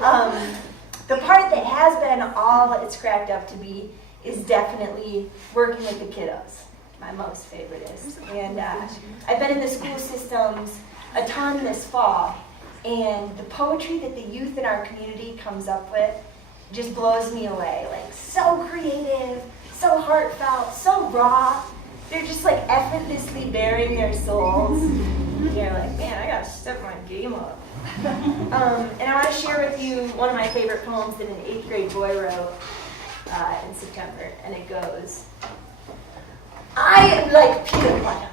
The part that has been all it's cracked up to be is definitely working with the kiddos. My most favorite is. And I've been in the school systems a ton this fall, and the poetry that the youth in our community comes up with just blows me away. Like, so creative, so heartfelt, so raw. They're just like effortlessly bearing their souls. And you're like, man, I gotta step my game up. And I want to share with you one of my favorite poems that an 8th grade boy wrote in September, and it goes, I am like peanut butter,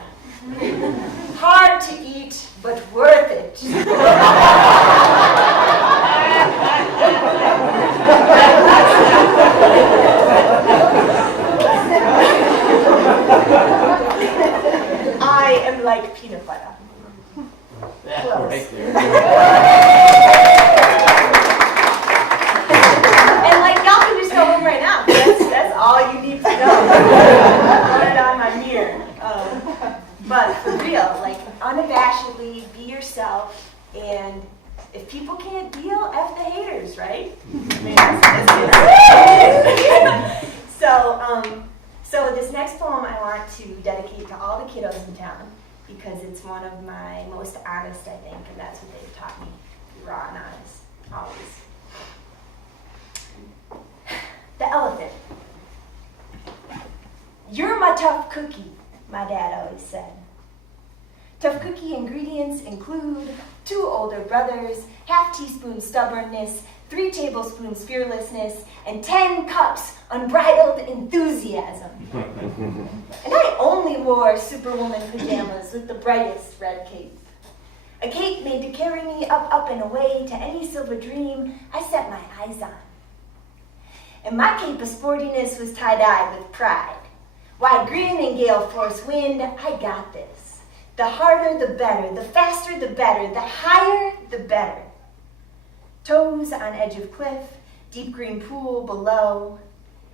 hard to eat, but worth it. I am like peanut butter. Close. Right there. And like, y'all can just go home right now. That's all you need to know. Put it on my mirror. But for real, like, unabashedly be yourself, and if people can't deal, F the haters, right? So this next poem I want to dedicate to all the kiddos in town, because it's one of my most honest, I think, and that's what they've taught me, raw and honest, always. The elephant. You're my tough cookie, my dad always said. Tough cookie ingredients include 2 older brothers, half teaspoon stubbornness, 3 tablespoons fearlessness, and 10 cups unbridled enthusiasm. And I only wore Superwoman pajamas with the brightest red cape. A cape made to carry me up, up, and away to any silver dream I set my eyes on. And my cape of sportiness was tie-dyed with pride. Wide green and gale force wind, I got this. The harder the better, the faster the better, the higher the better. Toes on edge of cliff, deep green pool below,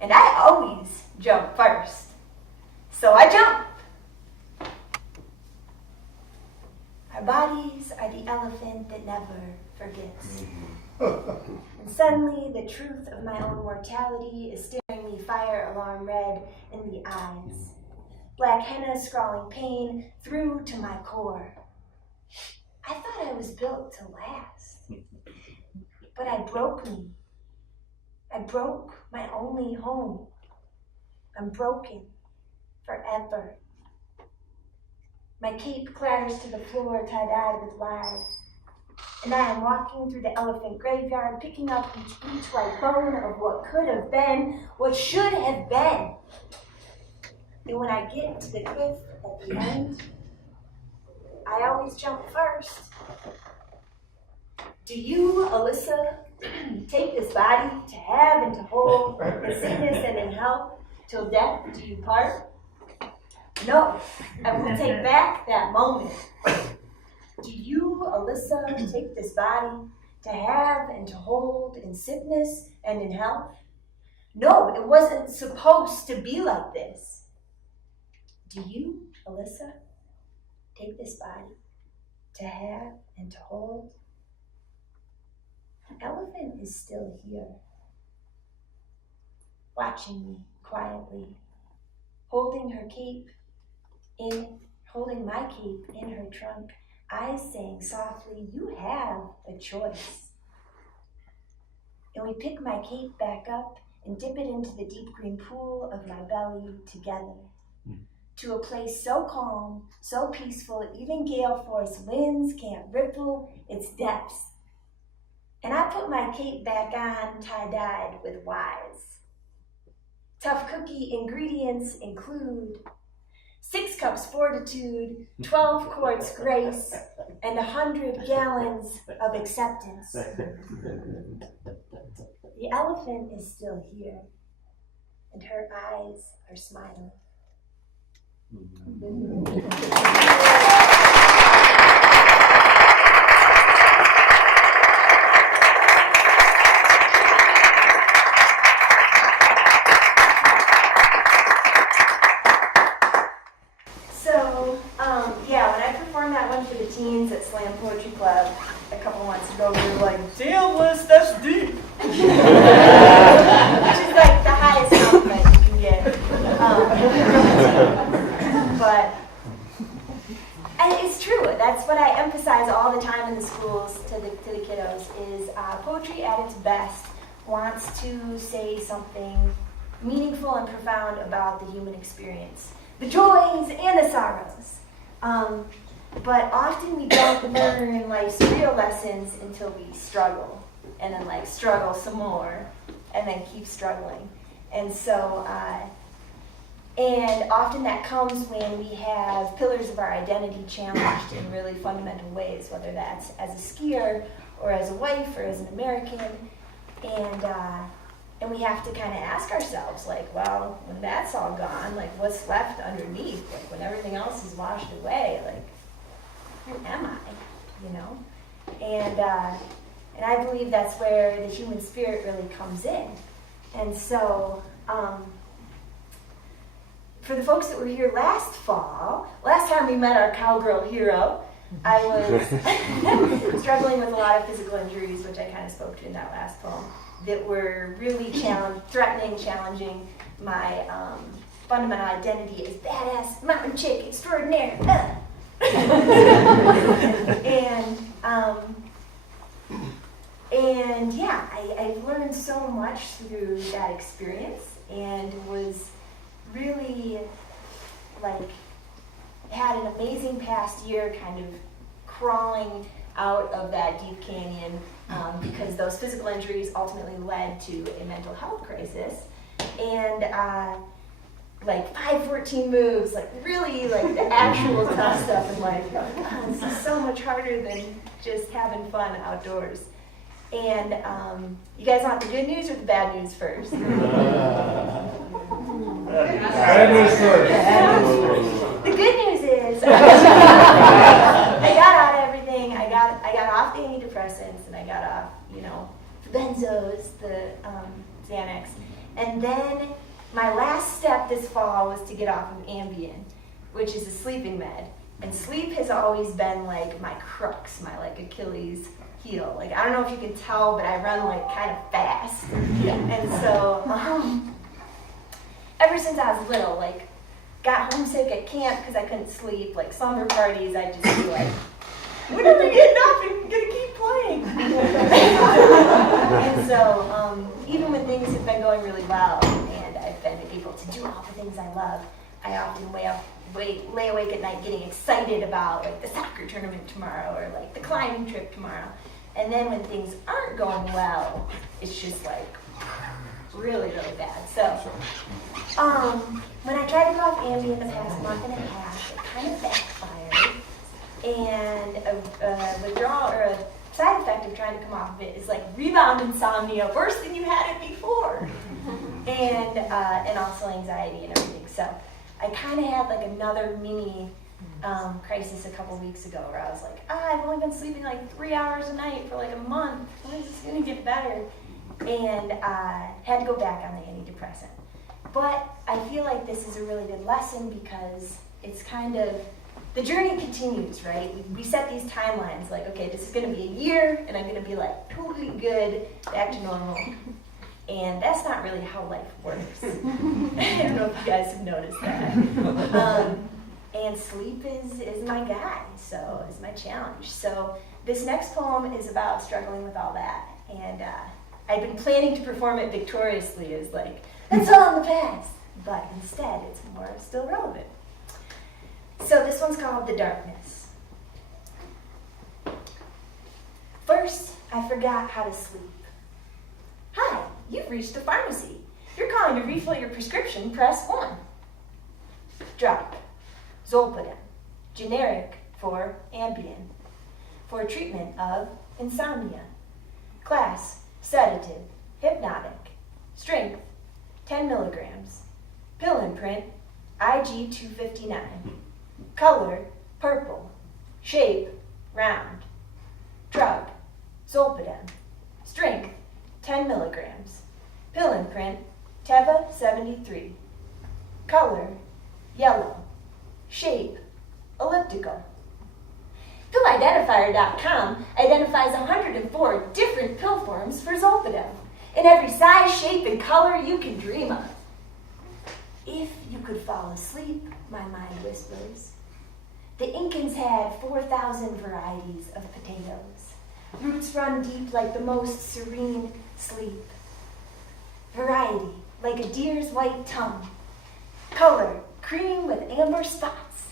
and I always jump first. So I jump. Our bodies are the elephant that never forgets. And suddenly the truth of my own mortality is staring me fire alarm red in the eyes. Black henna scrawling pain through to my core. I thought I was built to last. But I broke me. I broke my only home. I'm broken forever. My cape clatters to the floor, tie-dyed with lies. And I am walking through the elephant graveyard, picking up each white bone of what could have been, what should have been. And when I get to the cliff at the end, I always jump first. Do you, Elissa, take this body to have and to hold, in sickness and in health, till death do you part? No, I will take back that moment. Do you, Elissa, take this body to have and to hold in sickness and in health? No, it wasn't supposed to be like this. Do you, Elissa, take this body to have and to hold? The elephant is still here, watching me quietly, holding my cape in her trunk, eyes saying softly, you have a choice. And we pick my cape back up and dip it into the deep green pool of my belly together, to a place so calm, so peaceful, even gale force winds can't ripple its depths. And I put my cape back on, tie-dyed with wise. Tough cookie ingredients include 6 cups fortitude, 12 quarts grace, and 100 gallons of acceptance. The elephant is still here, and her eyes are smiling. When I performed that one for the teens at Slam Poetry Club a couple months ago, we were like, damn, Liz, that's deep. Which is like the highest compliment you can get. But and it's true. That's what I emphasize all the time in the schools to the kiddos is poetry at its best wants to say something meaningful and profound about the human experience, the joys and the sorrows. But often we don't learn life's real lessons until we struggle, and then like struggle some more, and then keep struggling. And so, and often that comes when we have pillars of our identity challenged in really fundamental ways, whether that's as a skier or as a wife or as an American. And we have to kind of ask ourselves, like, well, when that's all gone, like, what's left underneath? Like, when everything else is washed away, like, who am I? You know? And I believe that's where the human spirit really comes in. And so, for the folks that were here last time we met our cowgirl hero, I was struggling with a lot of physical injuries, which I kind of spoke to in that last poem, that were really challenging my fundamental identity as badass mountain chick extraordinaire. And yeah, I've learned so much through that experience, and was really like had an amazing past year kind of crawling out of that deep canyon because those physical injuries ultimately led to a mental health crisis. And like 514 moves, like really like the actual tough stuff in life. Oh God, this is so much harder than just having fun outdoors. And you guys want the good news or the bad news first? Bad news first. The good news is I got out of everything. I got off the antidepressants, and I got off, the benzos, the Xanax. And then my last step this fall was to get off of Ambien, which is a sleeping med. And sleep has always been like my crux, my like Achilles heel. Like, I don't know if you can tell, but I run like kind of fast. And so ever since I was little, like, got homesick at camp because I couldn't sleep, like slumber parties, I'd just be like, when are we getting up? I'm gonna keep playing. And so even when things have been going really well and I've been able to do all the things I love, I often lay awake at night getting excited about like the soccer tournament tomorrow or like the climbing trip tomorrow. And then when things aren't going well, it's just like really, really bad. So when I tried to go off Ambien the past month and a half, it kind of backfired. And a withdrawal or a side effect of trying to come off of it is like rebound insomnia, worse than you had it before. And also anxiety and everything. So I kind of had like another mini crisis a couple weeks ago where I was like, I've only been sleeping like 3 hours a night for like a month. When is this going to get better? And had to go back on the antidepressant. But I feel like this is a really good lesson because it's kind of, the journey continues, right? We set these timelines like, okay, this is going to be a year and I'm going to be like totally good, back to normal. And that's not really how life works. I don't know if you guys have noticed that. And sleep is my guy, so is my challenge. So this next poem is about struggling with all that. And I've been planning to perform it victoriously as like, that's all in the past. But instead, it's more still relevant. So this one's called The Darkness. First, I forgot how to sleep. Hi, you've reached the pharmacy. You're calling to refill your prescription, press 1. Drop. Zolpidem, generic for Ambien, for treatment of insomnia. Class, sedative, hypnotic. Strength, 10 milligrams. Pill imprint, IG 259. Color, purple. Shape, round. Drug, Zolpidem. Strength, 10 milligrams. Pill imprint, Teva 73. Color, yellow. Shape, elliptical. The PillIdentifier.com identifies 104 different pill forms for Zolpidem in every size, shape, and color you can dream of. If you could fall asleep, my mind whispers. The Incans had 4,000 varieties of potatoes. Roots run deep like the most serene sleep. Variety, like a deer's white tongue. Color, cream with amber spots.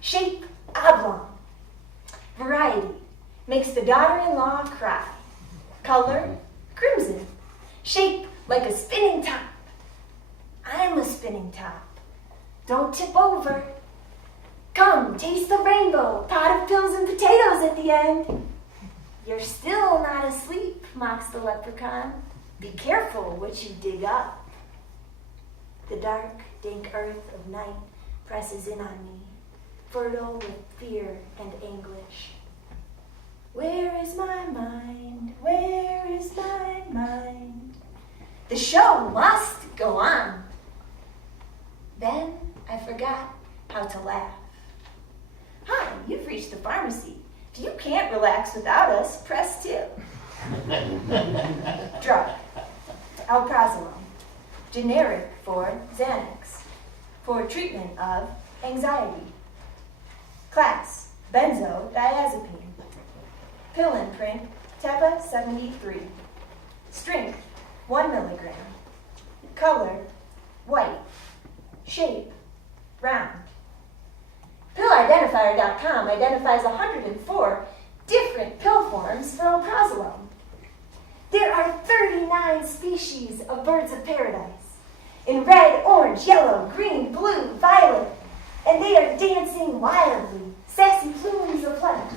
Shape, oblong. Variety, makes the daughter-in-law cry. Color, crimson. Shape, like a spinning top. I'm a spinning top. Don't tip over. Come, taste the rainbow, pot of pills and potatoes at the end. You're still not asleep, mocks the leprechaun. Be careful what you dig up. The dark, dank earth of night presses in on me, fertile with fear and anguish. Where is my mind? Where is my mind? The show must go on. Then I forgot how to laugh. Hi, you've reached the pharmacy. If you can't relax without us, press 2. Drug. Alprazolam. Generic for Xanax. For treatment of anxiety. Class. Benzodiazepine. Pill imprint. Tepa 73. Strength. 1 milligram. Color. White. Shape. Round. PillIdentifier.com identifies 104 different pill forms for alprazolam. There are 39 species of birds of paradise in red, orange, yellow, green, blue, violet, and they are dancing wildly, sassy plumes of light.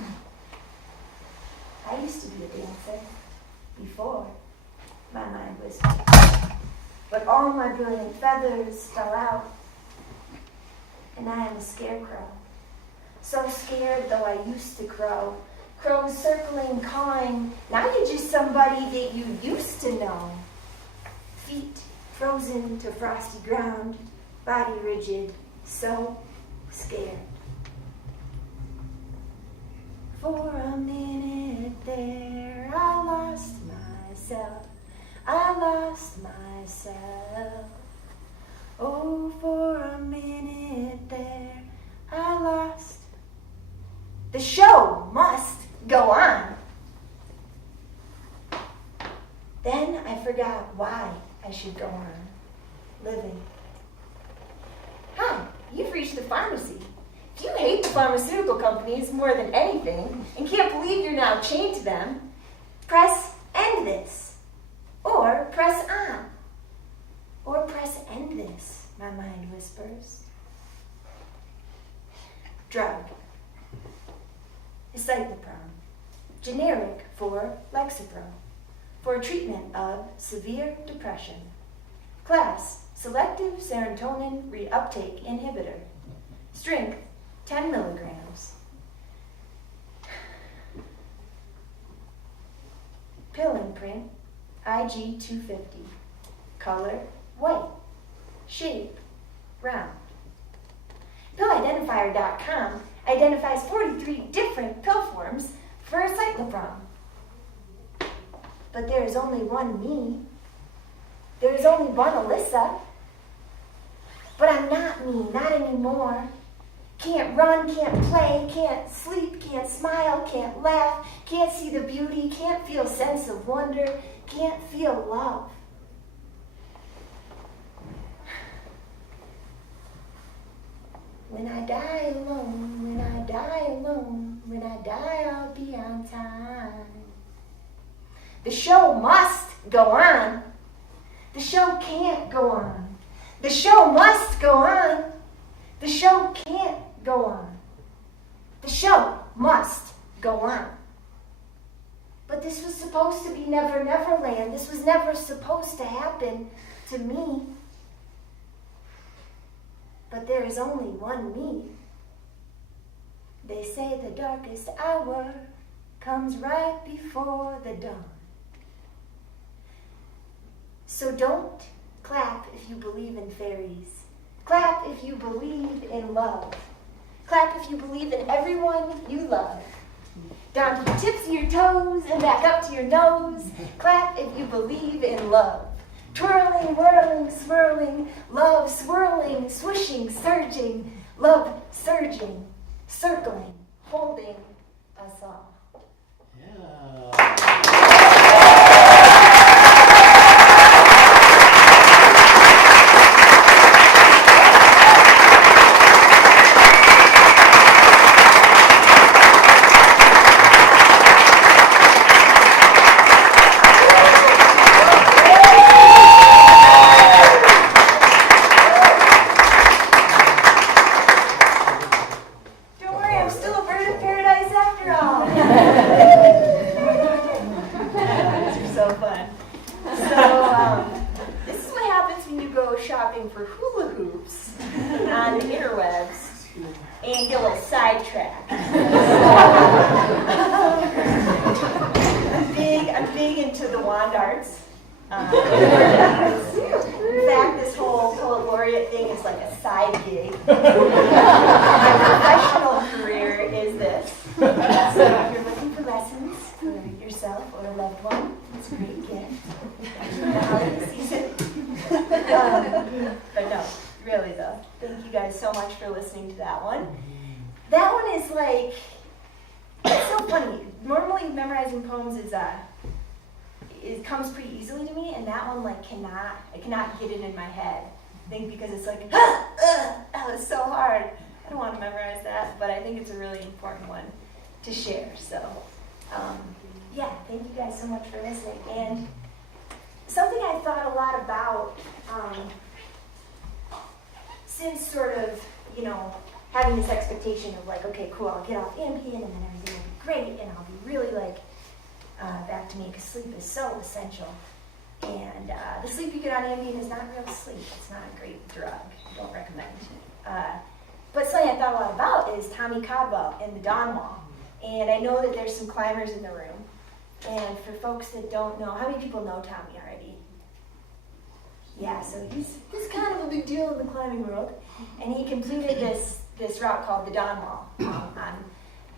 I used to be a dancer before, my mind whispered, but all my brilliant feathers fell out, and I am a scarecrow. So scared though I used to crow. Crows circling, cawing. Now you're just somebody that you used to know. Feet frozen to frosty ground. Body rigid. So scared. For a minute there, I lost myself. I lost myself. Oh, for a minute there, I lost. The show must go on. Then I forgot why I should go on living. Hi, you've reached the pharmacy. If you hate the pharmaceutical companies more than anything and can't believe you're now chained to them, press end this. Or press on. Or press end this, my mind whispers. Drug. Citalopram, generic for Lexapro, for treatment of severe depression. Class, selective serotonin reuptake inhibitor. Strength, 10 milligrams. Pill imprint, IG 250. Color, white. Shape, round. PillIdentifier.com identifies 43 different pill forms for citalopram. But there is only one me. There is only one Elissa. But I'm not me, not anymore. Can't run, can't play, can't sleep, can't smile, can't laugh, can't see the beauty, can't feel sense of wonder, can't feel love. When I die alone, when I die alone, when I die I'll be on time. The show must go on. The show can't go on. The show must go on. The show can't go on. The show must go on. But this was supposed to be Never Never Land. This was never supposed to happen to me. But there is only one me. They say the darkest hour comes right before the dawn. So don't clap if you believe in fairies. Clap if you believe in love. Clap if you believe in everyone you love. Down to the tips of your toes and back up to your nose. Clap if you believe in love. Twirling, whirling, swirling, love swirling, swishing, surging, love surging, circling, holding us all. Yeah. I'm big into the wand arts. In fact, this whole Laureate thing is like a side gig. My professional career is this. So if you're looking for lessons for yourself or a loved one, it's a great gift. The holiday season. But no, really though. Thank you guys so much for listening to that one. That one is like, it's so funny. Normally memorizing poems it comes pretty easily to me, and that one I cannot get it in my head. I think because it's like, that was so hard. I don't want to memorize that, but I think it's a really important one to share. So, yeah, thank you guys so much for listening. And something I thought a lot about since sort of, having this expectation of okay, cool, I'll get off Ambien and then everything will be great and I'll be really back to me, because sleep is so essential. And the sleep you get on Ambien is not real sleep. It's not a great drug. I don't recommend it. But something I thought a lot about is Tommy Caldwell and the Dawn Wall. And I know that there's some climbers in the room. And for folks that don't know, how many people know Tommy already? Yeah, so he's kind of a big deal in the climbing world. And he completed this route called the Dawn Wall on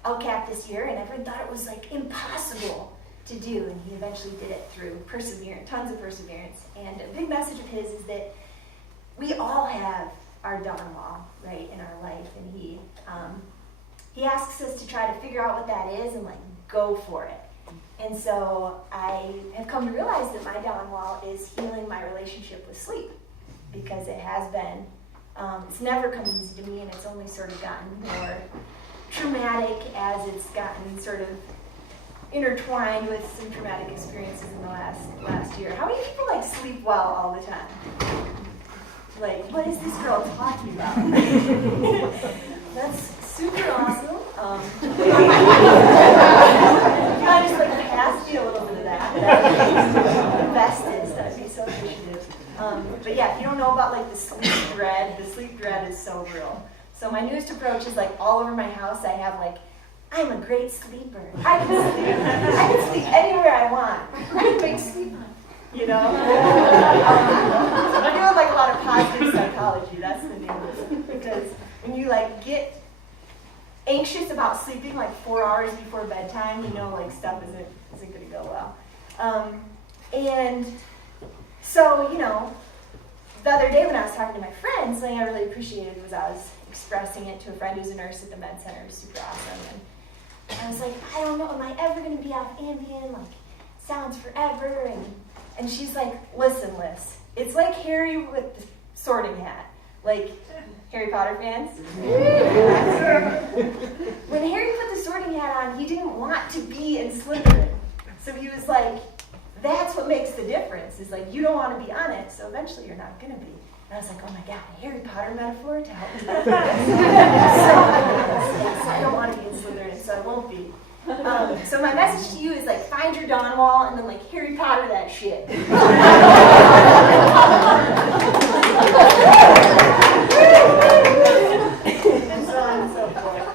El Cap this year, and everyone thought it was impossible to do, and he eventually did it through perseverance, tons of perseverance. And a big message of his is that we all have our Dawn Wall, right, in our life, and he asks us to try to figure out what that is and go for it. And so I have come to realize that my Dawn Wall is healing my relationship with sleep, because it has been, it's never come easy to me, and it's only sort of gotten more traumatic as it's gotten sort of intertwined with some traumatic experiences in the last year. How many people sleep well all the time? What is this girl talking about? That's super awesome. I just passed you a little bit of that. Invested, so that'd be so appreciative. But yeah, if you don't know about the sleep dread is so real. So my newest approach is all over my house I have I'm a great sleeper. I can sleep anywhere I want. I'm a big sleeper. I'm doing a lot of positive psychology. That's the name of it. Because when you get anxious about sleeping 4 hours before bedtime, stuff isn't going to go well. And so, the other day when I was talking to my friend, something I really appreciated was I was expressing it to a friend who's a nurse at the med center. It was super awesome. And I was like, I don't know, am I ever going to be off Ambien? Sounds forever. And she's like, listen, Liz, it's like Harry with the sorting hat. Harry Potter fans? When Harry put the sorting hat on, he didn't want to be in Slytherin. So he was like, that's what makes the difference. Is you don't want to be on it, so eventually you're not going to be. And I was like, oh my God, a Harry Potter metaphor to help me. So I don't want to be in Slytherin, so I won't be. So my message to you is find your Dawn Wall and then Harry Potter that shit. And so on and so forth.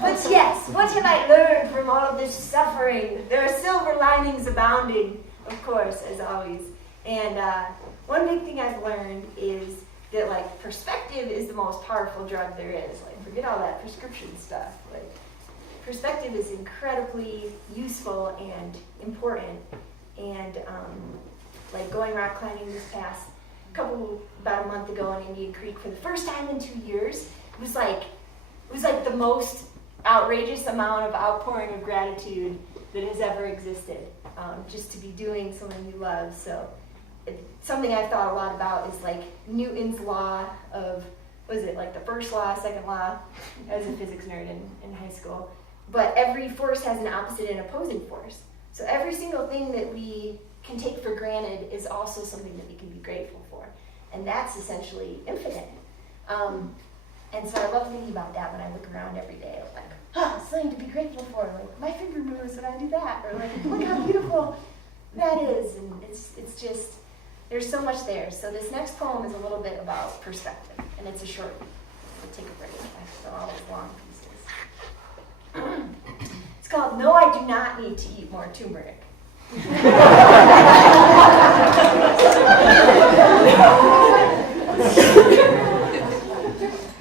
But yes, what have I learned from all of this suffering? There are silver linings abounding, of course, as always. And one big thing I've learned is that perspective is the most powerful drug there is. Forget all that prescription stuff. perspective is incredibly useful and important. And like going rock climbing this past about a month ago in Indian Creek for the first time in 2 years, it was like the most outrageous amount of outpouring of gratitude that has ever existed, just to be doing something you love. So something I've thought a lot about is like Newton's law of, was it like the first law, second law? I was a physics nerd in high school. But every force has an opposite and opposing force. So every single thing that we can take for granted is also something that we can be grateful for. And that's essentially infinite. And so I love thinking about that when I look around every day. Like, something to be grateful for. Like, my finger moves when I do that. Or like, look how beautiful that is. And it's just, there's so much there. So this next poem is a little bit about perspective. And it's a short, we'll take a break after all those long pieces. It's called No, I Do Not Need to Eat More Turmeric.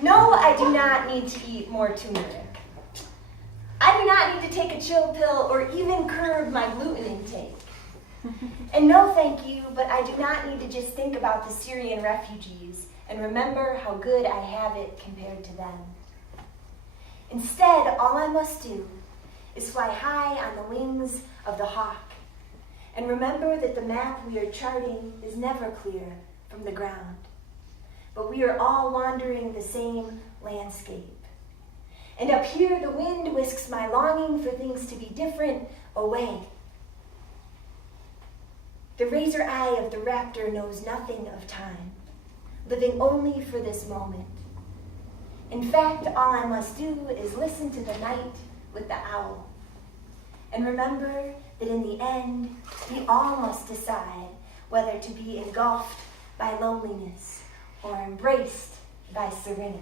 No, I do not need to eat more turmeric. I do not need to take a chill pill or even curb my gluten intake. And no, thank you, but I do not need to just think about the Syrian refugees and remember how good I have it compared to them. Instead, all I must do is fly high on the wings of the hawk and remember that the map we are charting is never clear from the ground, but we are all wandering the same landscape. And up here, the wind whisks my longing for things to be different away. The razor eye of the rafter knows nothing of time, living only for this moment. In fact, all I must do is listen to the night with the owl. And remember that in the end, we all must decide whether to be engulfed by loneliness or embraced by serenity.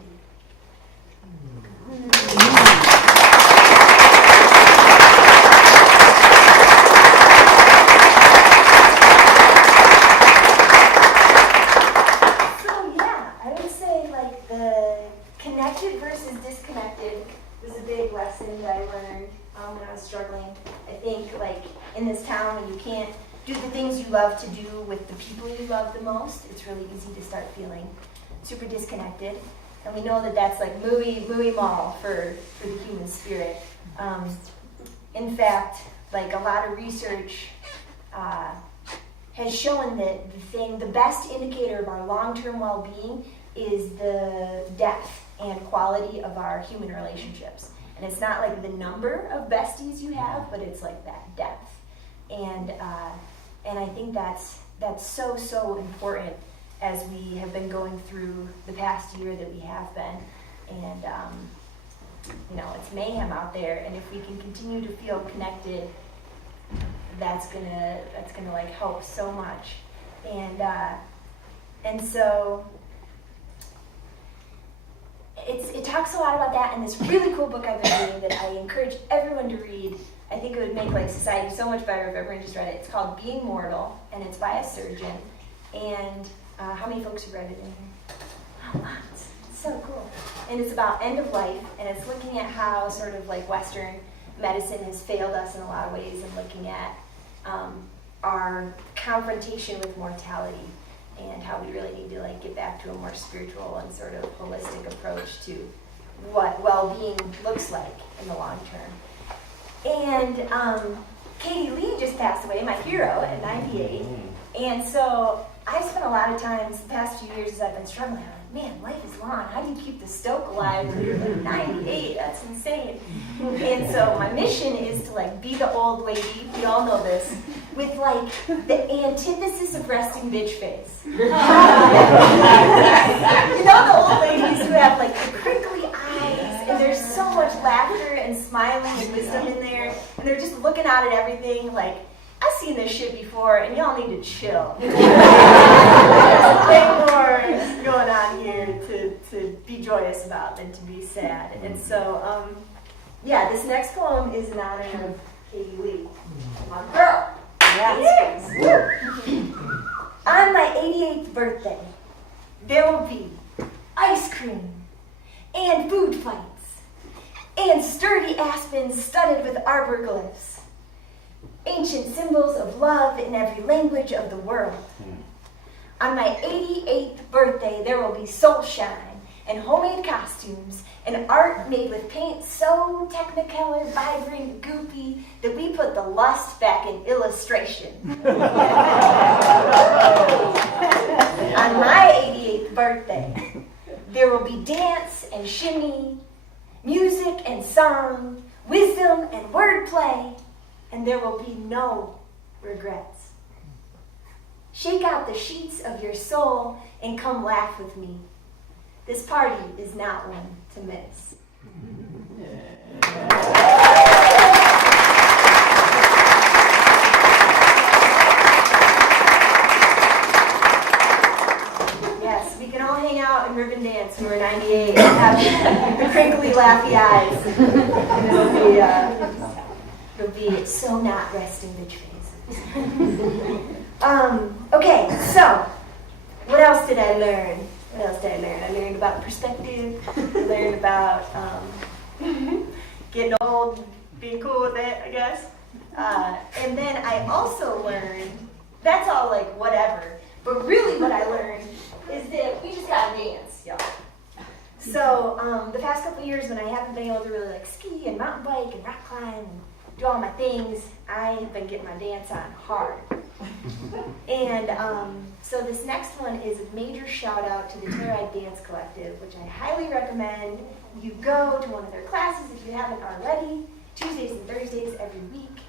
So yeah, I would say like the connected versus disconnected was a big lesson that I learned when I was struggling. I think like in this town when you can't do the things you love to do with the people you love the most, it's really easy to start feeling super disconnected. And we know that that's like muy mal for the human spirit. In fact, like a lot of research has shown that the best indicator of our long-term well-being is the depth and quality of our human relationships. And it's not like the number of besties you have, but it's like that depth. And I think that's so important as we have been going through the past year that we have been. And it's mayhem out there. And if we can continue to feel connected, that's gonna like help so much. And so it talks a lot about that in this really cool book I've been reading that I encourage everyone to read. I think it would make like society so much better if everyone just read it. It's called Being Mortal, and it's by a surgeon. And how many folks have read it in here? Oh, lots. It's so cool. And it's about end of life, and it's looking at how sort of like Western medicine has failed us in a lot of ways, and looking at our confrontation with mortality and how we really need to like get back to a more spiritual and sort of holistic approach to what well-being looks like in the long term. And Katie Lee just passed away, my hero, at 98. And so I've spent a lot of times the past few years as I've been struggling, I'm like, man, life is long. How do you keep the stoke alive when you're like 98? That's insane. And so my mission is to like be the old lady, we all know this, with like the antithesis of resting bitch face. You know the old ladies who have like the crinkly eyes, and there's so much laughter and smiling and wisdom in there, and they're just looking out at everything like, I've seen this shit before, and y'all need to chill. There's way more going on here to be joyous about than to be sad. And so, this next poem is in honor of Katie Lee, my girl. Yes. On my 88th birthday, there will be ice cream and food fights and sturdy aspens studded with arbor glyphs, ancient symbols of love in every language of the world. On my 88th birthday, there will be soul shine and homemade costumes and art made with paint so technicolor, vibrant, goopy that we put the lust back in illustration. On my 88th birthday, there will be dance and shimmy, music and song, wisdom and wordplay, and there will be no regrets. Shake out the sheets of your soul and come laugh with me. This party is not one to miss. Yes, we can all hang out and ribbon dance when we're 98 and have the crinkly, laughy eyes. And it'll be so not resting bitch faces. Okay, so what else did I learn? I learned about perspective. I learned about getting old, being cool with it, I guess. And then I also learned, that's all like whatever, but really what I learned is that we just gotta dance, y'all. So the past couple of years when I haven't been able to really like ski and mountain bike and rock climb and do all my things, I have been getting my dance on hard. And so this next one is a major shout out to the Telluride Dance Collective, which I highly recommend you go to one of their classes if you haven't already, Tuesdays and Thursdays every week.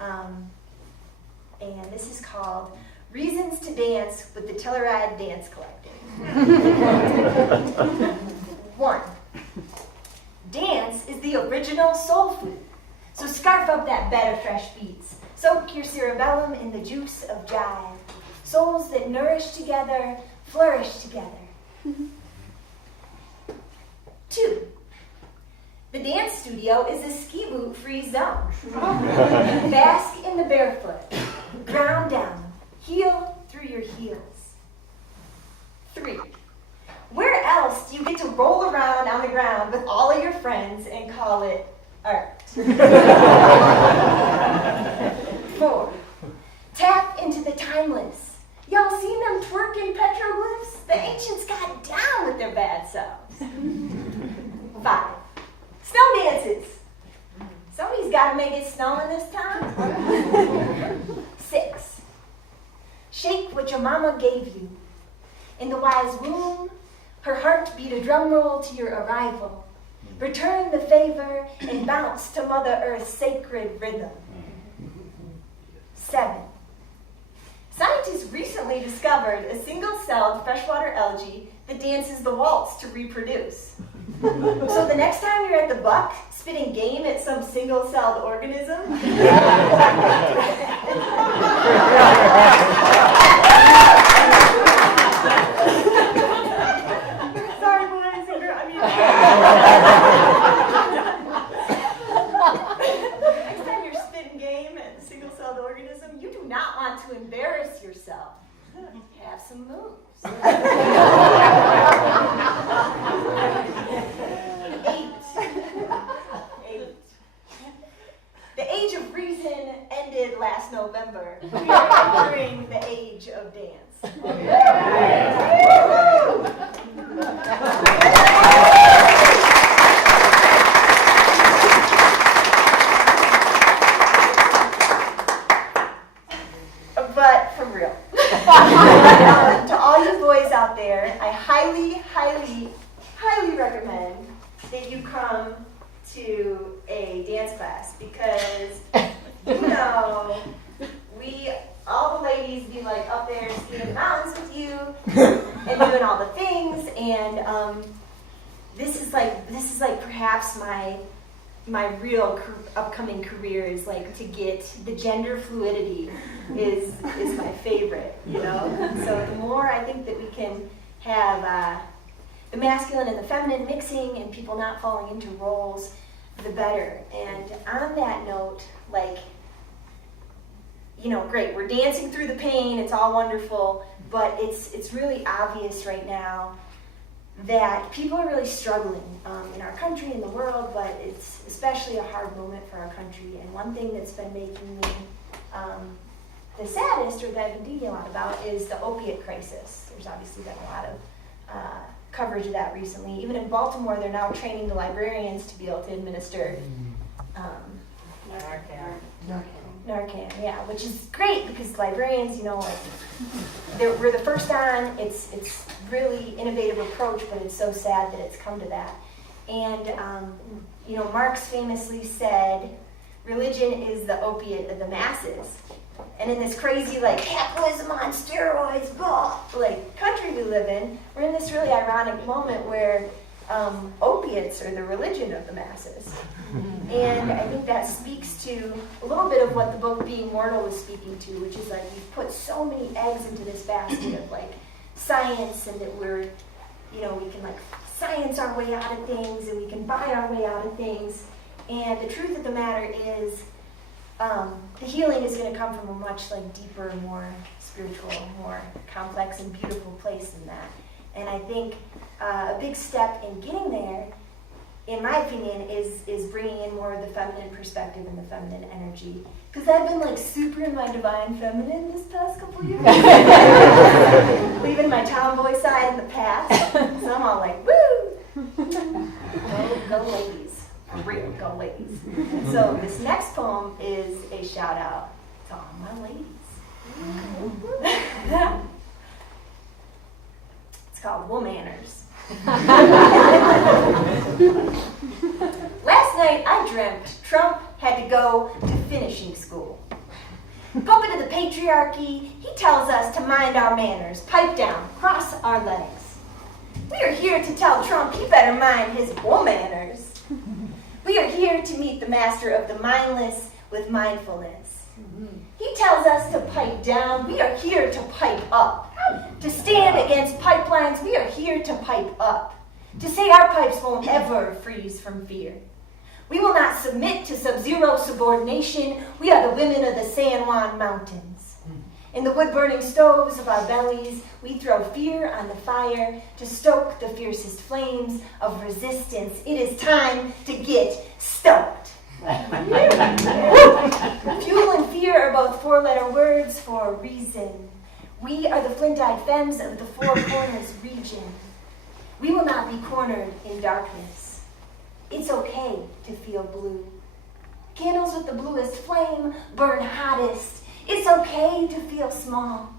And this is called Reasons to Dance with the Telluride Dance Collective. 1. Dance is the original soul food. So scarf up that bed of fresh beats. Soak your cerebellum in the juice of jive. Souls that nourish together, flourish together. 2. The dance studio is a ski boot free zone. Bask in the barefoot. Ground down. Heel through your heels. 3. Where else do you get to roll around on the ground with all of your friends and call it art? 4. Tap into the timeless. Y'all seen them twerking petroglyphs? The ancients got down with their bad selves. 5. Snow dances. Somebody's got to make it snow in this town. 6. Shake what your mama gave you. In the wise womb, her heart beat a drum roll to your arrival. Return the favor and bounce to Mother Earth's sacred rhythm. 7. Scientists recently discovered a single-celled freshwater algae that dances the waltz to reproduce. So the next time you're at the Buck spitting game at some single-celled organism, sorry boys and girls, next time you're spitting game at a single-celled organism, you do not want to embarrass yourself. Have some moves. 8. The age of reason ended last November. We are entering the age of dance. But for real. To all you boys out there, I highly, highly, highly recommend that you come to a dance class because, you know, all the ladies be like up there skiing the mountains with you and doing all the things, and this is like perhaps my real upcoming career is like to get the gender fluidity is my favorite, you know. So the more I think that we can have the masculine and the feminine mixing and people not falling into roles, the better. And on that note, like, you know, great, we're dancing through the pain, it's all wonderful, but it's really obvious right now that people are really struggling in our country, in the world, but it's especially a hard moment for our country. And one thing that's been making me the saddest, or that I've been thinking a lot about, is the opiate crisis. There's obviously been a lot of coverage of that recently. Even in Baltimore, they're now training the librarians to be able to administer Narcan, yeah, which is great because librarians, we're the first on. It's really innovative approach, but it's so sad that it's come to that. And Marx famously said, "Religion is the opiate of the masses." And in this crazy capitalism on steroids, country we live in, we're in this really ironic moment where opiates are the religion of the masses. And I think that speaks to a little bit of what the book Being Mortal was speaking to, which is we've put so many eggs into this basket of science, and that we're, we can science our way out of things, and we can buy our way out of things. And the truth of the matter is, the healing is going to come from a much deeper, more spiritual, more complex and beautiful place than that. And I think a big step in getting there, in my opinion, is bringing in more of the feminine perspective and the feminine energy. Because I've been super in my divine feminine this past couple years. Leaving my tomboy side in the past. So I'm all woo! Go ladies. For real, go ladies. So this next poem is a shout out to all my ladies. It's called Womanners. Last night I dreamt Trump had to go to finishing school. Puppet of the patriarchy, he tells us to mind our manners, pipe down, cross our legs. We are here to tell Trump he better mind his womanners. We are here to meet the master of the mindless with mindfulness. He tells us to pipe down. We are here to pipe up. To stand against pipelines, we are here to pipe up. To say our pipes won't ever freeze from fear. We will not submit to sub-zero subordination. We are the women of the San Juan Mountains. In the wood-burning stoves of our bellies, we throw fear on the fire to stoke the fiercest flames of resistance. It is time to get stoked. Fuel and fear are both four-letter words for a reason. We are the flint-eyed femmes of the Four Corners region. We will not be cornered in darkness. It's okay to feel blue. Candles with the bluest flame burn hottest. It's okay to feel small.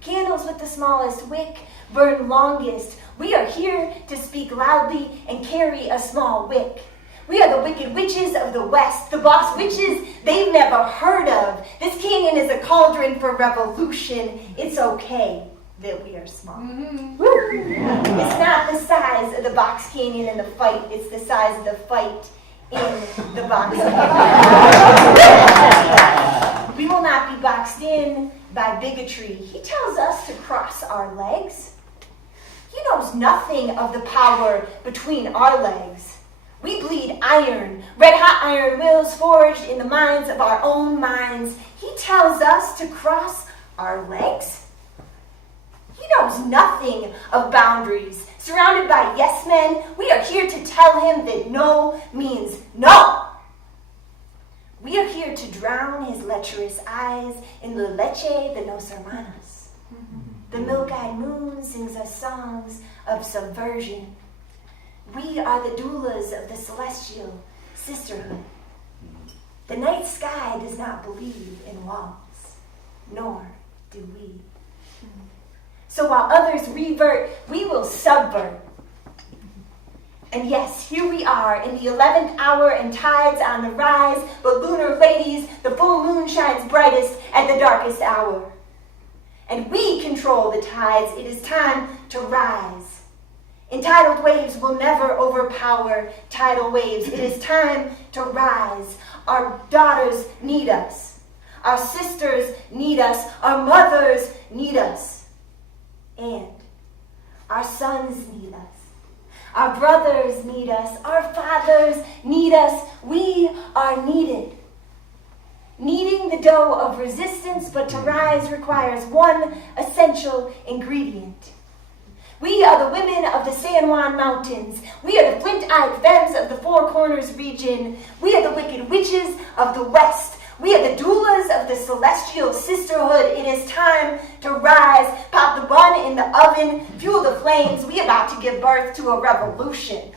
Candles with the smallest wick burn longest. We are here to speak loudly and carry a small wick. We are the wicked witches of the West, the boss witches they've never heard of. This canyon is a cauldron for revolution. It's okay that we are small. It's not the size of the box canyon in the fight. It's the size of the fight in the box canyon. We will not be boxed in by bigotry. He tells us to cross our legs. He knows nothing of the power between our legs. We bleed iron, red-hot iron wills forged in the minds of our own minds. He tells us to cross our legs. He knows nothing of boundaries. Surrounded by yes men, we are here to tell him that no means no. We are here to drown his lecherous eyes in La Leche de Nos Hermanos. The milk-eyed moon sings us songs of subversion. We are the doulas of the celestial sisterhood. The night sky does not believe in walls, nor do we. So while others revert, we will subvert. And yes, here we are in the 11th hour and tides on the rise, but lunar ladies, the full moon shines brightest at the darkest hour. And we control the tides. It is time to rise. Entitled waves will never overpower tidal waves. It is time to rise. Our daughters need us. Our sisters need us. Our mothers need us. And our sons need us. Our brothers need us. Our fathers need us. We are needed. Kneading the dough of resistance, but to rise requires one essential ingredient. We are the women of the San Juan Mountains. We are the flint-eyed femmes of the Four Corners region. We are the wicked witches of the West. We are the doulas of the celestial sisterhood. It is time to rise, pop the bun in the oven, fuel the flames. We are about to give birth to a revolution.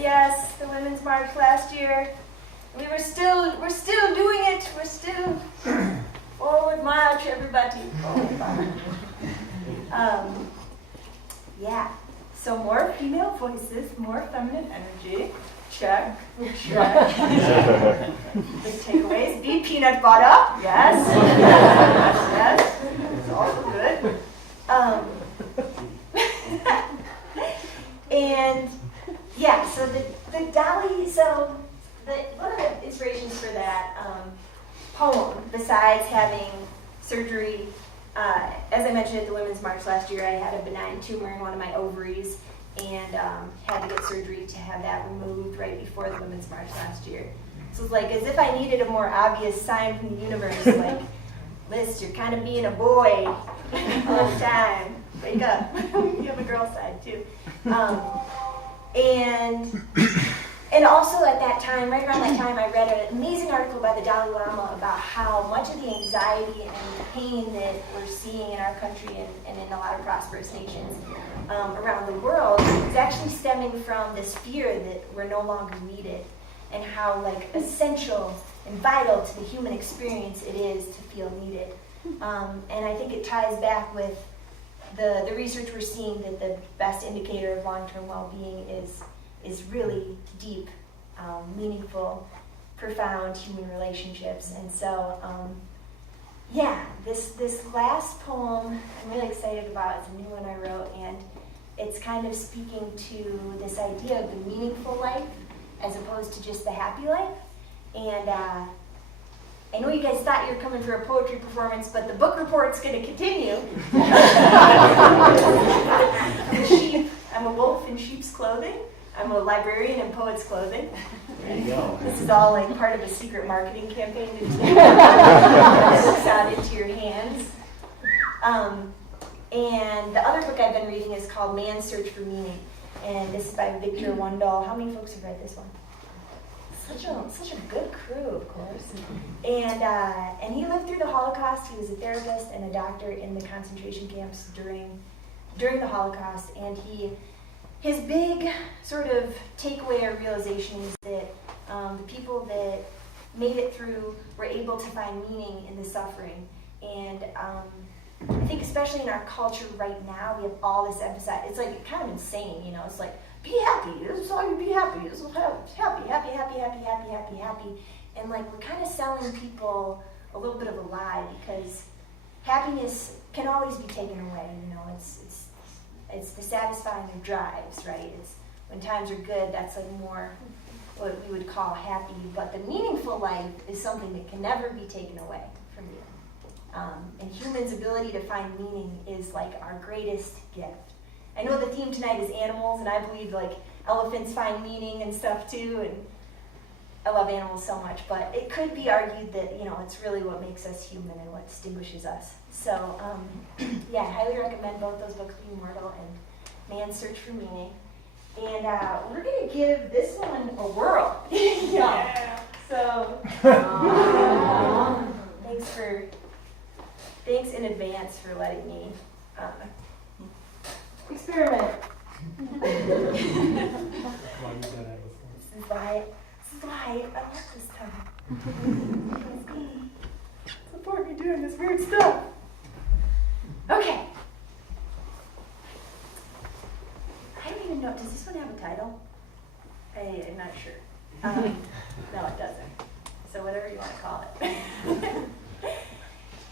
Yes, the Women's March last year. We're still doing it. We're still forward march, everybody. Forward march. Yeah. So more female voices, more feminine energy. Check. Big takeaways. Be peanut butter. Yes. Yes. It's also good. And yeah, so the Dolly, so one of the inspirations for that poem, besides having surgery, as I mentioned at the Women's March last year, I had a benign tumor in one of my ovaries and had to get surgery to have that removed right before the Women's March last year. So it's like as if I needed a more obvious sign from the universe, like, Liz, you're kind of being a boy all the time. Wake up. You have a girl side too. And also at that time, right around that time, I read an amazing article by the Dalai Lama about how much of the anxiety and pain that we're seeing in our country and in a lot of prosperous nations around the world is actually stemming from this fear that we're no longer needed, and how like essential and vital to the human experience it is to feel needed. And I think it ties back with the research we're seeing that the best indicator of long-term well-being is really deep, meaningful, profound human relationships. And so, this last poem I'm really excited about. It's a new one I wrote, and it's kind of speaking to this idea of the meaningful life as opposed to just the happy life. And I know you guys thought you were coming for a poetry performance, but the book report's going to continue. I'm a wolf in sheep's clothing. I'm a librarian in poet's clothing. There you go. This is all like part of a secret marketing campaign to get books out into your hands. And the other book I've been reading is called Man's Search for Meaning. And this is by Victor Wendell. How many folks have read this one? Such a good crew, of course. And he lived through the Holocaust. He was a therapist and a doctor in the concentration camps during the Holocaust. And his big sort of takeaway or realization is that the people that made it through were able to find meaning in the suffering. And I think especially in our culture right now, we have all this emphasis. It's like kind of insane, you know. It's like, be happy. This is all you be happy. This is happy. And like we're kind of selling people a little bit of a lie, because happiness can always be taken away. You know, it's the satisfying of drives, right? It's when times are good. That's like more what we would call happy. But the meaningful life is something that can never be taken away from you. And humans' ability to find meaning is like our greatest gift. I know the theme tonight is animals, and I believe like elephants find meaning and stuff too, and I love animals so much, but it could be argued that, you know, it's really what makes us human and what distinguishes us. So, I highly recommend both those books, Being Mortal and Man's Search for Meaning. And we're going to give this one a whirl. Yeah. So, thanks in advance for letting me experiment. This is why I love this time. Support me doing this weird stuff. Okay. I don't even know. Does this one have a title? I'm not sure. No, it doesn't. So whatever you want to call it.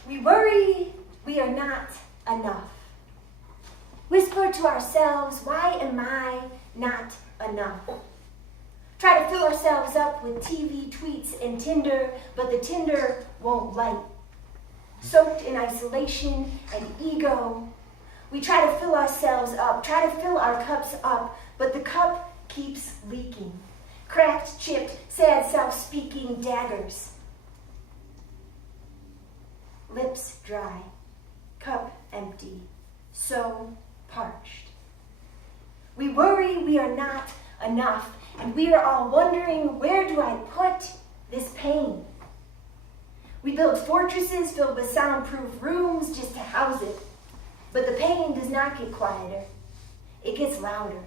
We worry we are not enough. Whisper to ourselves, why am I not enough? Try to fill ourselves up with TV, tweets, and Tinder, but the Tinder won't light. soaked in isolation and ego. We try to fill ourselves up, try to fill our cups up, but the cup keeps leaking. Cracked, chipped, sad self-speaking daggers. Lips dry, cup empty, so parched. We worry we are not enough, and we are all wondering, where do I put this pain? We build fortresses filled with soundproof rooms just to house it, but the pain does not get quieter. It gets louder,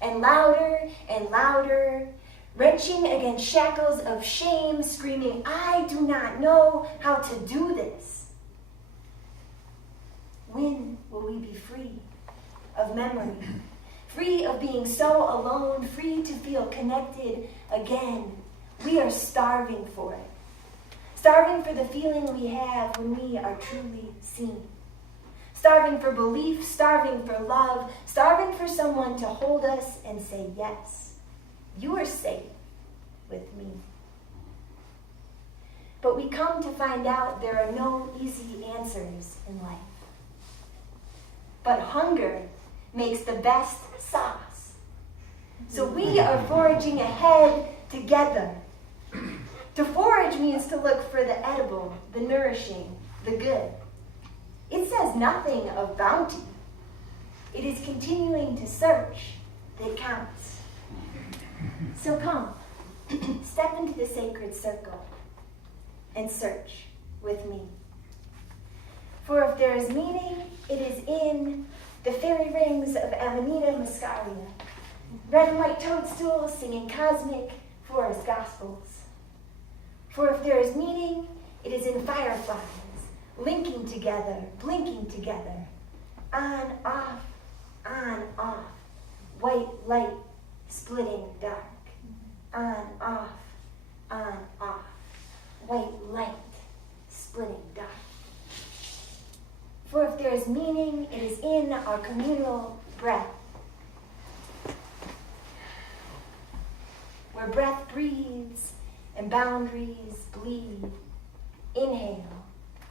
and louder, and louder, wrenching against shackles of shame, screaming, I do not know how to do this. When will we be free of memory? Free of being so alone, free to feel connected again. We are starving for it. Starving for the feeling we have when we are truly seen. Starving for belief, starving for love, starving for someone to hold us and say, yes, you are safe with me. But we come to find out there are no easy answers in life. But hunger makes the best sauce. So we are foraging ahead together. To forage means to look for the edible, the nourishing, the good. It says nothing of bounty. It is continuing to search that counts. So come, step into the sacred circle and search with me. For if there is meaning, it is in the fairy rings of Amanita Muscaria, red and white toadstools singing cosmic forest gospels. For if there is meaning, it is in fireflies, linking together, blinking together, on, off, white light splitting dark, on, off, white light splitting dark. For if there is meaning, it is in our communal breath, where breath breathes and boundaries bleed. Inhale,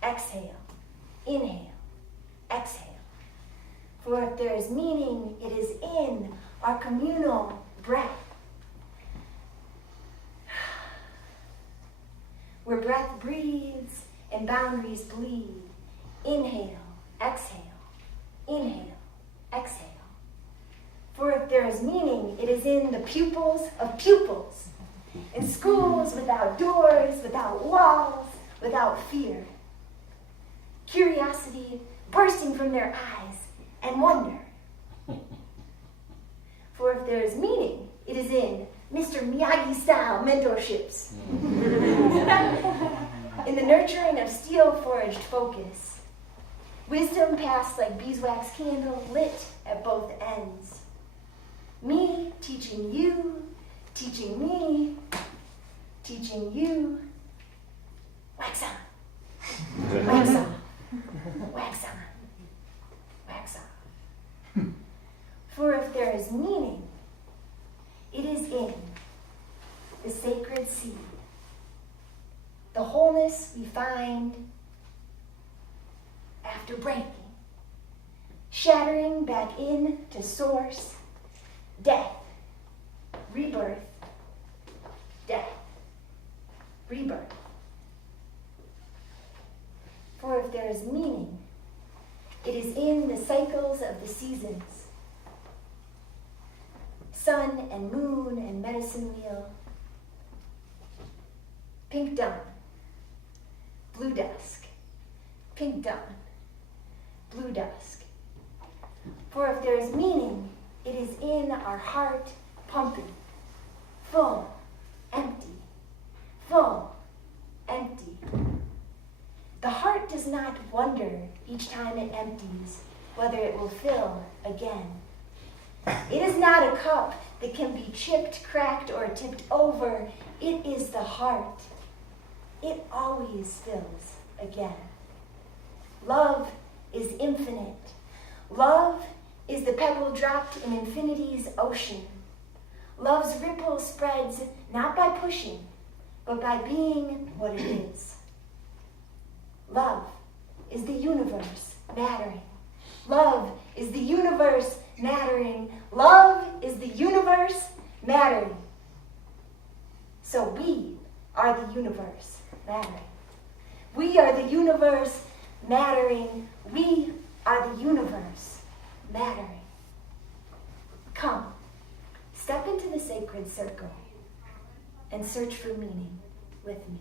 exhale, inhale, exhale. For if there is meaning, it is in our communal breath, where breath breathes and boundaries bleed. Inhale, exhale, inhale, exhale. For if there is meaning, it is in the pupils of pupils, in schools without doors, without walls, without fear. Curiosity bursting from their eyes and wonder. For if there is meaning, it is in Mr. Miyagi-style mentorships, in the nurturing of steel-forged focus. Wisdom passed like beeswax candle lit at both ends. Me teaching you, teaching me, teaching you. Wax on, wax on, wax on, wax on. For if there is meaning, it is in the sacred seed, the wholeness we find after breaking, shattering back into source, death, rebirth, death, rebirth. For if there is meaning, it is in the cycles of the seasons, sun and moon and medicine wheel, pink dawn, blue dusk, pink dawn, blue dusk. For if there is meaning, it is in our heart pumping, full, empty, full, empty. The heart does not wonder each time it empties whether it will fill again. It is not a cup that can be chipped, cracked, or tipped over. It is the heart. It always fills again. Love is infinite. Love is the pebble dropped in infinity's ocean. Love's ripple spreads not by pushing, but by being what it is. Love is the universe mattering. Love is the universe mattering. Love is the universe mattering. So we are the universe mattering. We are the universe mattering. We are the universe mattering. Come, step into the sacred circle and search for meaning with me.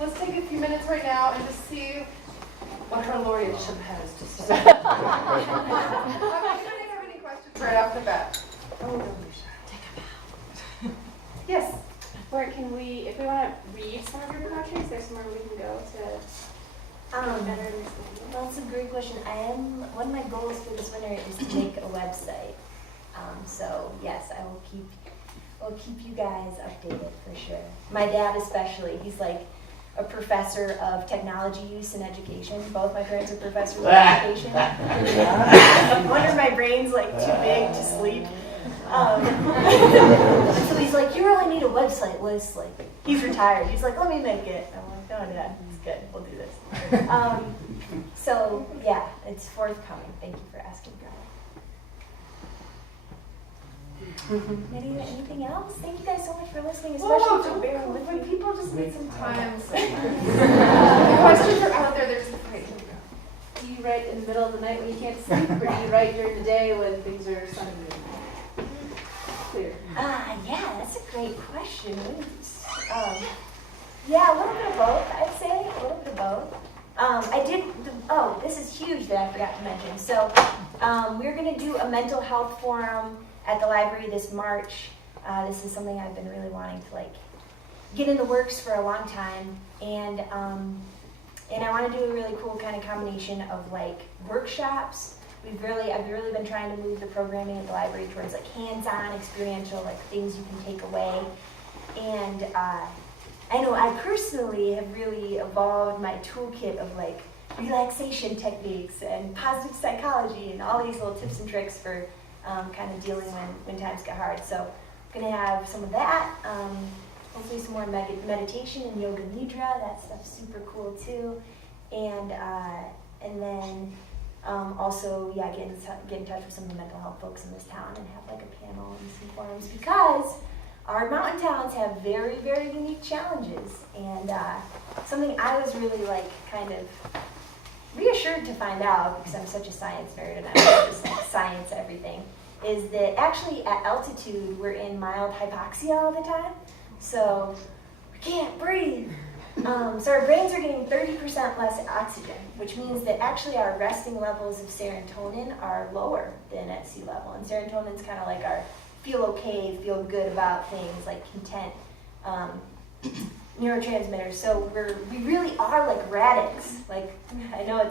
Let's take a few minutes right now and just see what her laureate has to say. Does anybody have any questions right off the bat? Oh, no, take a bow. Yes. Or can we, if we want to read some of your poetry, is there somewhere we can go to better understand it? Well, that's a great question. One of my goals for this winter is to make a website. So yes, I'll keep you guys updated for sure. My dad especially, he's like a professor of technology use in education. Both my parents are professors of education. I wonder my brain's like too big to sleep. So he's like, you really need a website, Liz. Like, he's retired. He's like, let me make it. I'm like, no, Dad, it's good. We'll do this. So yeah, it's forthcoming. Thank you for asking, Brian. Anything else? Thank you guys so much for listening, especially for bearing with me. People just need some time. The questions are out there. They're just afraid. Do you write in the middle of the night when you can't sleep, or do you write during the day when things are sunny and clear? Yeah, that's a great question. Yeah, a little bit of both, I'd say. A little bit of both. This is huge that I forgot to mention. So we're going to do a mental health forum at the library this March. This is something I've been really wanting to get in the works for a long time, and I want to do a really cool kind of combination of workshops. I've really been trying to move the programming at the library towards hands-on, experiential, things you can take away. And I know I personally have really evolved my toolkit of relaxation techniques and positive psychology and all these little tips and tricks for kind of dealing when times get hard. So I'm going to have some of that, hopefully some more meditation and yoga nidra. That stuff's super cool too. And then also, get in touch with some of the mental health folks in this town and have a panel and some forums, because our mountain towns have very, very unique challenges. And something I was really kind of reassured to find out, because I'm such a science nerd and I love just science everything, is that actually at altitude we're in mild hypoxia all the time, so we can't breathe. So our brains are getting 30% less oxygen, which means that actually our resting levels of serotonin are lower than at sea level. And serotonin's kind of our feel okay, feel good about things, content neurotransmitters. So we really are like radix. I know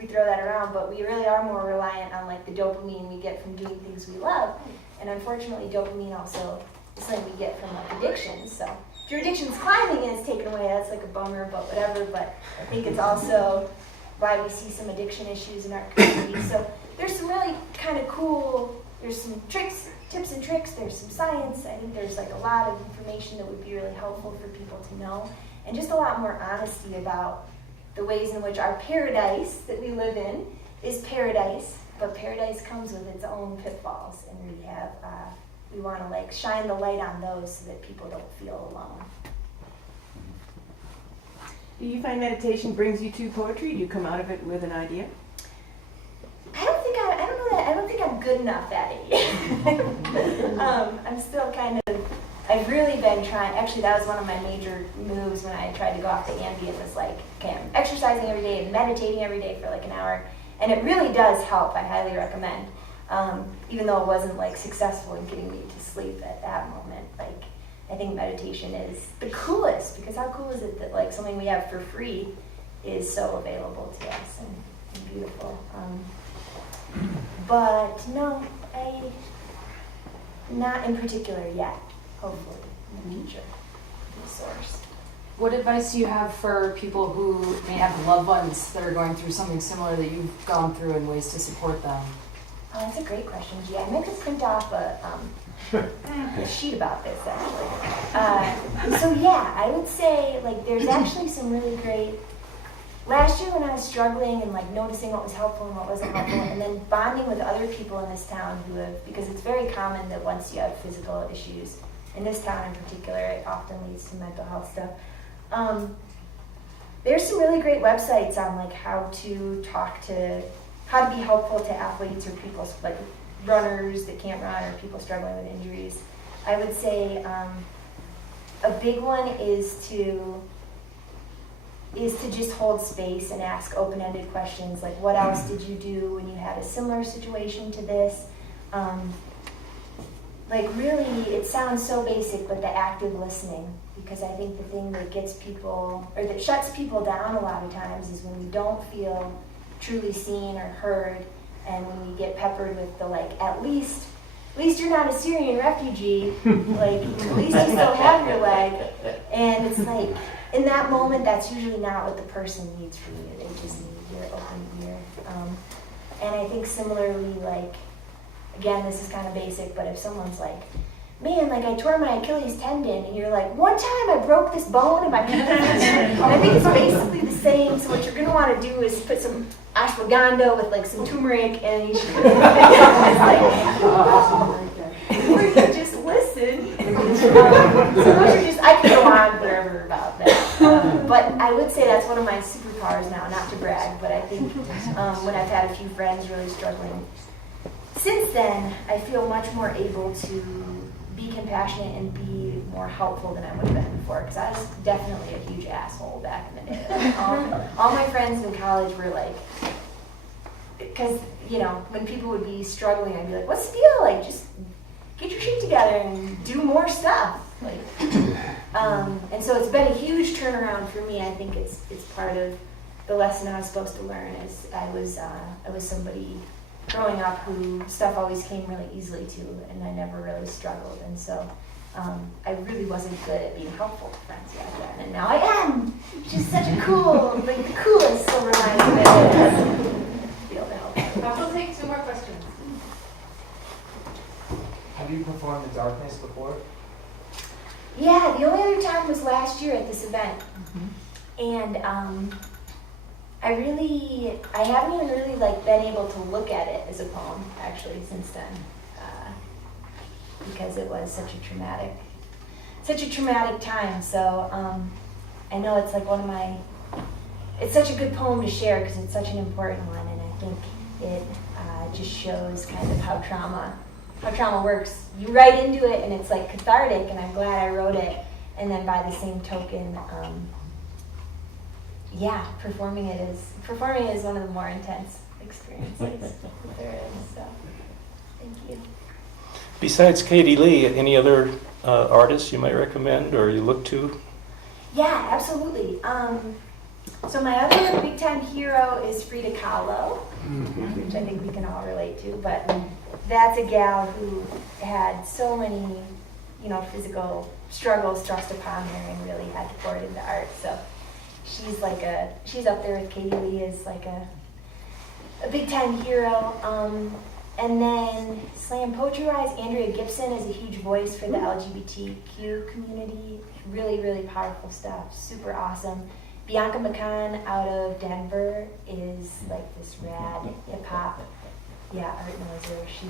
we throw that around, but we really are more reliant on the dopamine we get from doing things we love. And unfortunately, dopamine also is something we get from addictions. So if your addiction's climbing and it's taken away, that's a bummer, but whatever. But I think it's also why we see some addiction issues in our community. So there's some really kind of cool, there's some tips and tricks, there's some science. I think there's a lot of information that would be really helpful for people to know, and just a lot more honesty about the ways in which our paradise that we live in is paradise, but paradise comes with its own pitfalls, and we want to shine the light on those so that people don't feel alone. Do you find meditation brings you to poetry? Do you come out of it with an idea? I don't think I'm good enough at it yet. I'm still kind of I've really been trying, actually that was one of my major moves when I tried to go off the Ambien, was like, okay, I'm exercising every day and meditating every day for like an hour. And it really does help, I highly recommend. Even though it wasn't like successful in getting me to sleep at that moment. Like, I think meditation is the coolest, because how cool is it that like something we have for free is so available to us and beautiful. But no, not in particular yet, hopefully in the future. Source. What advice do you have for people who may have loved ones that are going through something similar that you've gone through, and ways to support them? Oh, that's a great question, G. I meant to print off a sheet about this, actually. So yeah, I would say like there's actually some really great. Last year when I was struggling and like noticing what was helpful and what wasn't helpful, and then bonding with other people in this town who have, because it's very common that once you have physical issues, in this town in particular, it often leads to mental health stuff. There's some really great websites on like how to be helpful to athletes or people like runners that can't run or people struggling with injuries. I would say a big one is to just hold space and ask open-ended questions like, what else did you do when you had a similar situation to this? Like really, it sounds so basic, but the active listening, because I think the thing that gets people, or that shuts people down a lot of times, is when we don't feel truly seen or heard, and when we get peppered with the like, at least you're not a Syrian refugee, like at least you still have your leg, and it's like, in that moment, that's usually not what the person needs from you. They just need your open ear. And I think similarly, like, again, this is kind of basic, but if someone's like, man, like I tore my Achilles tendon, and you're like, one time I broke this bone in my pinky finger, and I think it's basically the same, so what you're going to want to do is put some ashwagandha with like some turmeric, and you should put it in it's like, or you just listen. So those are just, I can go on forever about that. But I would say that's one of my superpowers now, not to brag, but I think when I've had a few friends really struggling, since then, I feel much more able to be compassionate and be more helpful than I would have been before, because I was definitely a huge asshole back in the day. Like, all my friends in college were like, because, you know, when people would be struggling, I'd be like, what's the deal? Like, just get your shit together and do more stuff. Like, and so it's been a huge turnaround for me. I think it's part of the lesson I was supposed to learn. Is I was somebody growing up who stuff always came really easily to, and I never really struggled. And so I really wasn't good at being helpful to friends back then, and now I am, which is such a cool, like the coolest silver lining of it. We'll take 2 more questions. Have you performed in darkness before? Yeah, the only other time was last year at this event. And I haven't even really like been able to look at it as a poem actually since then, because it was such a traumatic time. So I know it's like it's such a good poem to share because it's such an important one, and I think it just shows kind of how trauma works. You write into it and it's like cathartic, and I'm glad I wrote it. And then by the same token, performing it is one of the more intense experiences that there is. So, thank you. Besides Katie Lee, any other artists you might recommend or you look to? Yeah, absolutely. So my other big time hero is Frida Kahlo, which I think we can all relate to. But that's a gal who had so many, physical struggles thrust upon her and really had to pour it into art. So she's up there with Katie Lee as like a big time hero. And then slam poetry-wise, Andrea Gibson is a huge voice for the LGBTQ community. Really, really powerful stuff. Super awesome. Bianca McCann out of Denver is like this rad hip-hop. Yeah, art knows her. She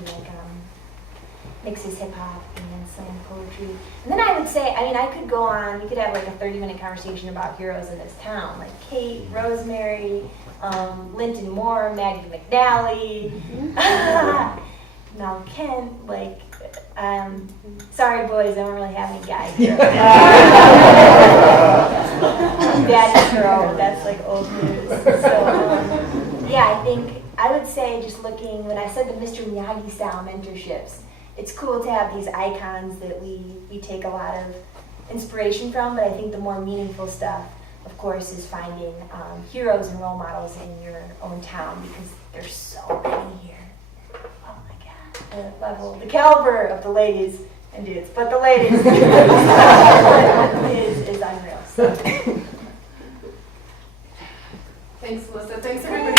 mixes hip-hop and slam poetry. And then I would say, I could go on. We could have like a 30-minute conversation about heroes in this town, like Kate, Rosemary, Linton Moore, Maggie McNally, Mel Kent, like Sorry, boys, I don't really have any guy here. Dad's girl, that's like old news. So, yeah, I think I would say just looking, when I said the Mr. Miyagi style mentorships, it's cool to have these icons that we take a lot of inspiration from, but I think the more meaningful stuff, of course, is finding heroes and role models in your own town, because there's so many here. Oh my God, the level, the caliber of the ladies and dudes, but the ladies is unreal. So. Thanks, Melissa. Thanks, everybody.